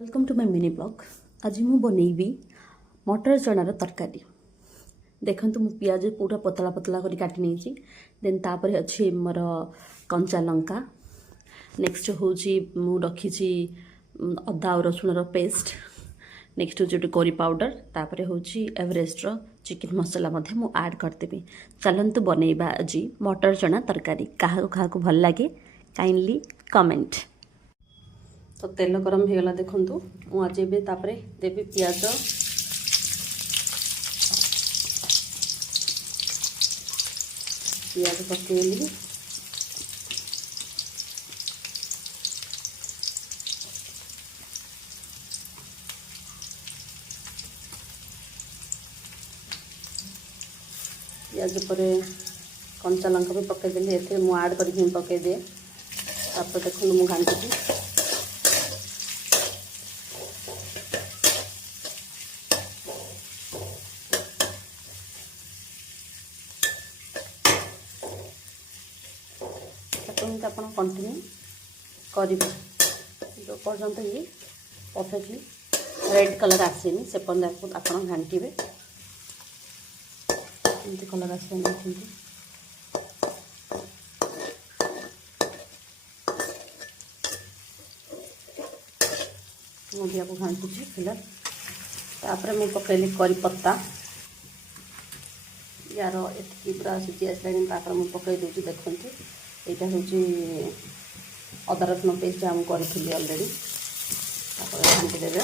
Welcome to my mini blog. आज मु बनैबी मटर चनार तरकारी। देखंतु मु पियाज पूरा पतला पतला करी काटी नहीं। देन तापर अच्छी मोर कंचा लंका। नेक्स्ट होची मु रखी अदा और रसुण पेस्ट। नेक्स्ट होची करी पाउडर। तापर होची एवरेस्ट रो चिकन मसला मध्य मु ऐड करदेबी। चलंतु बनैबा आज मटर चना तरकारी। क्या भल लगे काइंडली कमेंट। तो तेल गरम हो गला देखंतु मु आज एबे तापरे देबी पियाज। पियाज पकेली पियाज पर कंचा लंका भी पकईदेली। एथे मु ऐड करके पकई दिए। तापर देखो मु घांटी आप कंटिन्यू करेंगे जो पर्यंत ये परफेक्टली रेड कलर आसेनी से पर्यंत आप घांटे कलर आसे मुझे आपको घांटुची फिलहाल। तापर मुझे पकईली करी पत्ता यार ये पूरा सीझी आसला। मुझे पकई दूसरी देखते यहाँ हूँ अदा रसुण पेस्ट जहाँ करी अलरेडी। घांटी देवे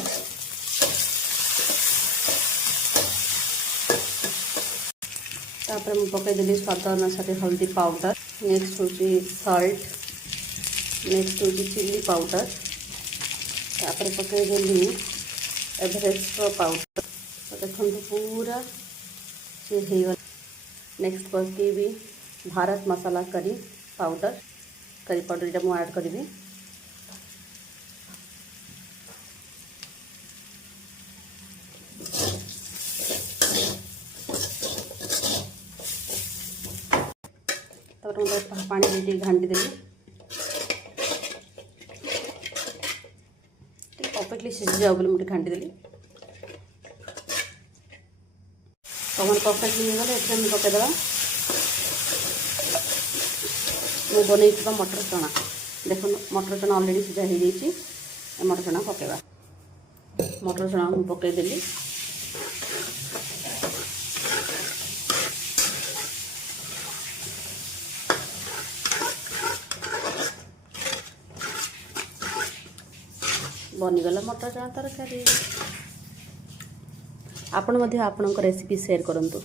तापर मुझे पकईदेली स्वाद अनुसार हल्दी पाउडर। नेक्स्ट हूँ सल्ट। नेक्स्ट हूँ चिली पाउडर। तापर पकईदेली एवरेस्ट पाउडर। तो देखो पूरा सी हो। नेक्स्ट पकईबी भारत मसाला करी पाउडर। करी पाउडर ये मुझे ऐड करी। पानी दे घांटी देली परफेक्टली सीझी जाओ बोली मुझे घांटी देली। तो मैंने परफेक्टली हो गले ये पकईदेवा मैं बनई मटर चना। देखो मटर चना अलरेडी सीझा हो जाइए। मटर चना पकेवा। मटर चना मुझे पकईदेली बनीगला मटर चना तरकारी। आपण रेसिपी शेयर करंतु।